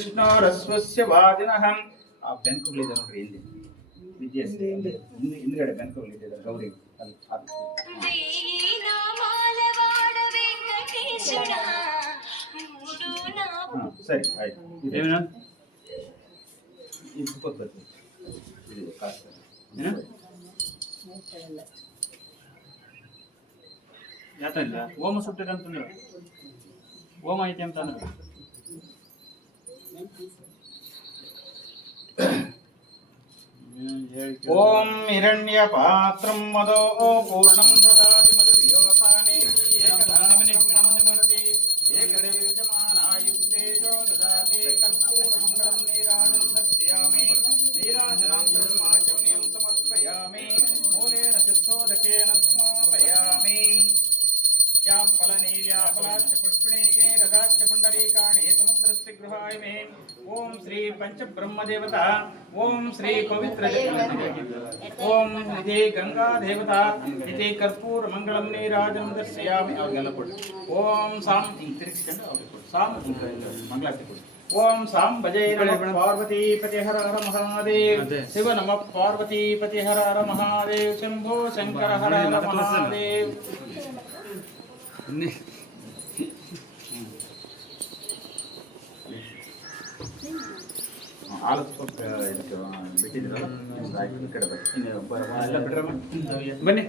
ಕೃಷ್ಣರಸ್ವಸ್ಯ ವಾದಿನಃ ಆ ಬೆಂಕುಗಳಿದೆ ನೋಡ್ರಿ ಇಲ್ಲಿ ವಿದ್ಯೆ ಹಿಂದ್ಗಡೆ ಬೆಂಕುಗಳಿದೆ ಗೌರಿ ಅಲ್ಲಿ ಸರಿ ಆಯ್ತು ಇದೇನ ಇದು ಪಕ್ಕದಲ್ಲಿ ಇದು ಕಾಸ್ತ ಏನ ಯಾತಲ್ಲ ಓಮ ಸುಟ್ಟಿದೆ ಅಂತಂದ್ರೆ ಓಮ ಐತೆ ಅಂತ ಅಂದ್ರೆ ಓಂ ಹಿರಣ್ಯ ಪಾತ್ರಂ ಮದೋ ಪೂರ್ಣಂ ದದಾತಿ ಮಧುವ್ಯೋಸಾನೇ ಏಕಧಾಮನಿ ಏಕಡೆ ಯಜಮಾನಾಯುಕ್ತೇಜೋ ದದಾತಿ ಕರ್ಪೂರಮಂಗಳಂ ನೀರಾಜಂ ದರ್ಶಯಾಮಿ ನೀರಾಜನಾಂತರಂ ಆಚಮನೀಯಂ ಸಮರ್ಪಯಾಮಿ ಮೂಲೇನ ಸಿದ್ಧೋದಕೇನ ಸ್ಮಾಪಯಾಮಿ यां फलनीर्याफलाच्च पुष्पिणे रथाच्च पुण्डरीकाणे समुद्रस्य गृहाय मे ओम श्री पंचब्रह्मदेवता ओम श्री पवित्र ओम इति गंगा देवता इति कर्पूर मंगलम नीराजनं दर्शयामि ओम साम साम मंगलारति ओम साम भजे नमः पार्वती पति हर हर महादेव शिव नमः पार्वती पति हर हर महादेव शंभो शंकर हर हर महादेव ಬನ್ನಿ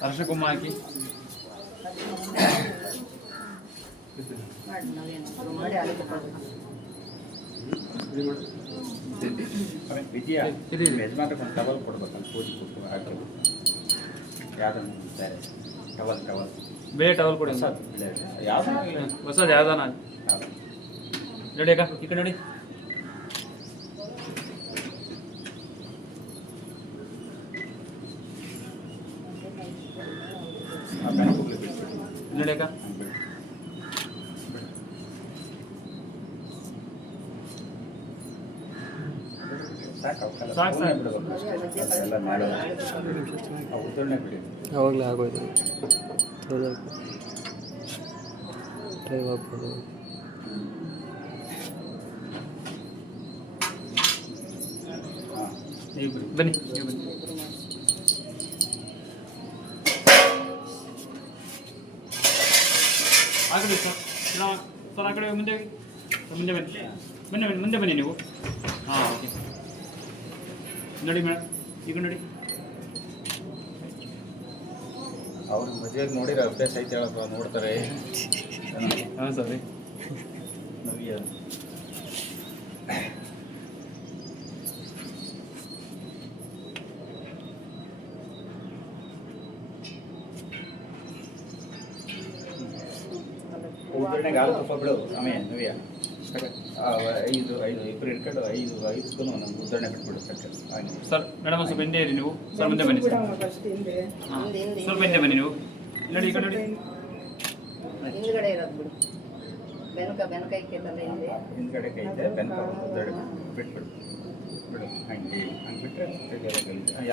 ಅರ್ಶ ಕುಮ್ಮ ಹಾಕಿ ವಿಜಯ ಯಜಮಾನ್ರ ಟವಲ್ ಕೊಡ್ಬೇಕಲ್ಲ ಪೂಜೆ ಕೊಟ್ಟು ಹಾಕಲು ಯಾವ್ದನ್ನು ಟವಲ್ ಟವಲ್ ಬೇರೆ ಟವಲ್ ಕೊಡಿ ಹೊಸದು ಯಾವ್ದು ಹೊಸದು ಯಾವ್ದಾನ ನೋಡಿ ಅಕ್ಕ ಈ ಕಡೆ ನೋಡಿ ನೋಡಿ ಅಕ್ಕ ಅವಾಗಲೇ ಆಗೋಯ್ತು ಟೈಮ್ ಆಗ್ಬೋದು ಬನ್ನಿ ಆಗಲಿ ಸರ್ ಸರ್ ಆ ಕಡೆ ಮುಂದೆ ಮುಂದೆ ಬನ್ನಿ ಬನ್ನಿ ಬನ್ನಿ ಮುಂದೆ ಬನ್ನಿ ನೀವು ಹಾಂ ಓಕೆ ನೋಡಿ ಮೇಡಮ್ ಈಗ ನೋಡಿ ಅವ್ರ ಮದುವೆಗೆ ನೋಡಿರ ಅಭ್ಯಾಸ ಐತೆ ಹೇಳಪ್ಪ ನೋಡ್ತಾರೆ ಹಾಂ ಸರಿ ನಮಗೆ ಉದ್ದರಣೆಗೆ ಹಾಲು ತುಪ್ಪ ಬಿಡು ಸಮಯ ನವ್ಯ ಐದು ಇಬ್ಬರು ಹಿಡ್ಕೊಂಡು ಐದಕ್ಕೂ ನಮ್ಗೆ ಉದ್ದರಣೆ ಬಿಟ್ಬಿಡು ಸರ್ ಮೇಡಮ್ ಸ್ವಲ್ಪ ಹಿಂದೆ ಇರಿ ನೀವು ಸರ್ ಮುಂದೆ ಬನ್ನಿ ಸರ್ ಸ್ವಲ್ಪ ಹಿಂದೆ ಬನ್ನಿ ನೀವು ನೋಡಿ ಈ ಕಡೆ ನೋಡಿ ಹಿಂದ್ಗಡೆ ಇರೋದು ಬಿಡು ಬೆನಕ ಇಕ್ಕೈತಲ್ಲ ಹಿಂದ್ಗಡೆ ಕೈ ಇದೆ ಬೆನಕ ಉದ್ದರಣೆ ಬಿಟ್ಬಿಡು ಬಿಡು ಹಂಗೆ ಹಂಗೆ ಬಿಟ್ಟರೆ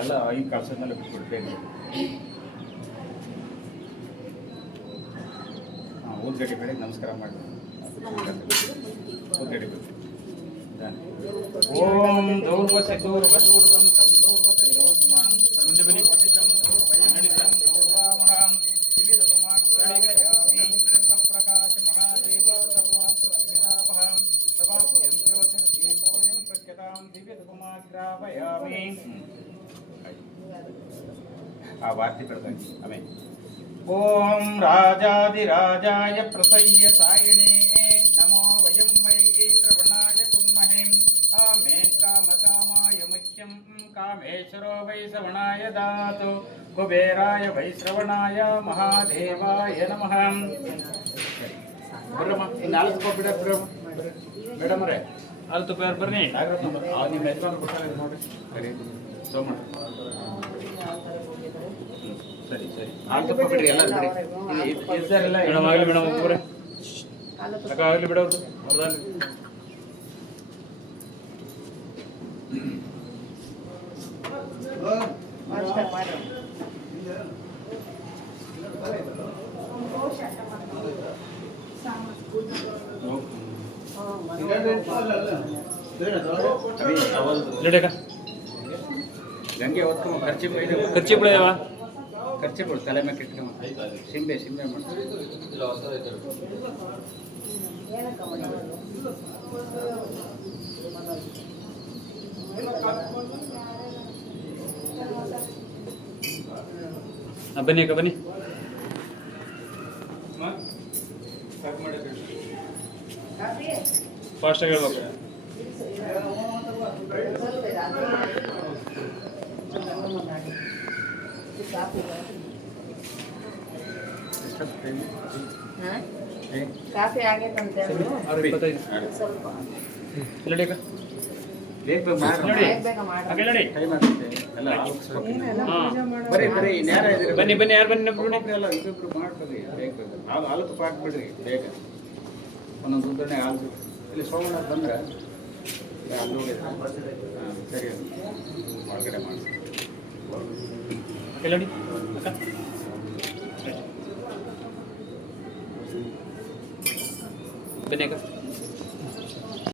ಎಲ್ಲ ಐದು ಕಳ್ಸೋದ್ಮೇಲೆ ಬಿಟ್ಬಿಡು ಬೇಗ ಹಾಂ ಊದ್ಗಡ್ಡೆ ಬೆಳಗ್ಗೆ ನಮಸ್ಕಾರ ಮಾಡಿ ಊದ್ಗಡ್ಡೆ ಬಿಟ್ಟು ಓಂ ದೌರ್ವಸ ದೌರ್ವದೂರ್ವಂತಂ ದೌರ್ವತ ಯೋಸ್ಮಾನ್ ಮುಂದೆ ಬನ್ನಿ ಪಠಿತಂ ದೌರ್ವಯಂ ನಡಿತಂ ದೌರ್ವಾಮಹಂ ದಿವ್ಯತಮಮಾಗ್ರಹಯಾಮಿ ಸಪ್ರಕಾಶ ಮಹಾದೇವ ಸರ್ವಾಂತರವಿದಾಪಹಂ ಸವಾಕ್ಯಂ ಜ್ಯೋತಿರ್ದೀಪೋಯಂ ಪ್ರಖ್ಯತಾಂ ದಿವ್ಯತಮಮಾಗ್ರಹಯಾಮಿ ಆ ವಾರ್ತೆ ಬೆಳದಂಗೆ ಆಮೇಲೆ ಓಂ ರಾಜಾದಿರಾಜಾಯ ಪ್ರಸಯ್ಯ ಸಾಯಿಣೇ ನಮೋ ವಯಂ ವೈ ಶ್ರವಣಾಯ ಕುರ್ಮಹೇ ಕಾಮೇ ಕಾಮಕಾಮಾಯ ಮುಖ್ಯಂ ಕಾಮೇಶ್ವರೋ ವೈ ಶ್ರವಣಾಯ ದಾತು ಕುಬೇರಾಯ ವೈ ಶ್ರವಣಾಯ ಮಹಾದೇವಾಯ ನಮಃ ಬರ್ರಮ್ಮ ಇನ್ನು ಹಾಲು ತುಪ್ಪ ಮೇಡಮ್ ಅವರೇ ಹಾಲು ತುಪ್ಪ ಯಾರು ಬರ್ರಿ ನಿಮ್ಮ ಯಜಮಾನ ಕೊಡ್ತಾರೆ ನೋಡ್ರಿ ಸರಿ ಸೋಮಣ್ಣ ಸರಿ ಸರಿ ಹಾಲು ತುಪ್ಪ ಬಿಡ್ರಿ ಎಲ್ಲ ಬಿಡಿ ಇದ್ದಾರೆಲ್ಲ ಮೇಡಮ್ ಆಗಲಿ ಮೇಡಮ್ ಒಬ್ಬರೇ ಅಕ್ಕ ಆಗಲಿ ಬಿಡೋರು ಅವ್ರದಾಗಲಿ ಟವಲ್ ಇಲ್ಲಡಕ ಗಂಗೆ ಹೊತ್ತು ಖರ್ಚು ಖರ್ಚಿ ಬಿಡವ ಖರ್ಚು ಬಿಡು ತಲೆ ಮೇಲೆ ಇಟ್ಕೊಂಡು ಸಿಂಬೆ ಮಾಡ್ತಾರೆ ಏನಕ್ಕ ಮಾಡೋದು? ಬನ್ನಿ ಅಕ್ಕ ಬನ್ನಿ ಕಾಫಿ? ಫಾಸ್ಟಾಗಿ ಹೇಳ್ಬೇಕು ಕಾಫಿ ಕಾಫಿ ಆಗೈತೆ ಅಂತ ಹೇಳಿ 6:25 ಸ್ವಲ್ಪ ಇಲ್ಲಡಕ ಬೇಗ ಬೇಗ ಮಾಡಿ ಹಾಗೆ ನಡಿ ಟೈಮ್ ಆಗುತ್ತೆ ಎಲ್ಲ ಬರೀ ಇನ್ಯಾರ ಇದ್ದೀರಿ ಬನ್ನಿ ಯಾರು ಬನ್ನಿ ನಮ್ಗೆ ಎಲ್ಲ ಇಬ್ಬರು ಮಾಡ್ಕೊಳ್ಳಿ ಬೇಗ ಹಾಲು ತುಪ್ಪ ಹಾಕ್ಬಿಡ್ರಿ ಬೇಗ ಒಂದೊಂದು ಉದ್ದರಣೆ ಹಾಲು ಇಲ್ಲಿ ಸೋಮಣ್ಣ ಬಂದ್ರೆ ಅಲ್ಲಿ ಹೋಗಿದ್ರೆ ಹಾಂ ಸರಿ ಒಳಗಡೆ ಮಾಡಿಸಿ ನೋಡಿ ಅಕ್ಕ ಬನ್ನಿ ಅಕ್ಕ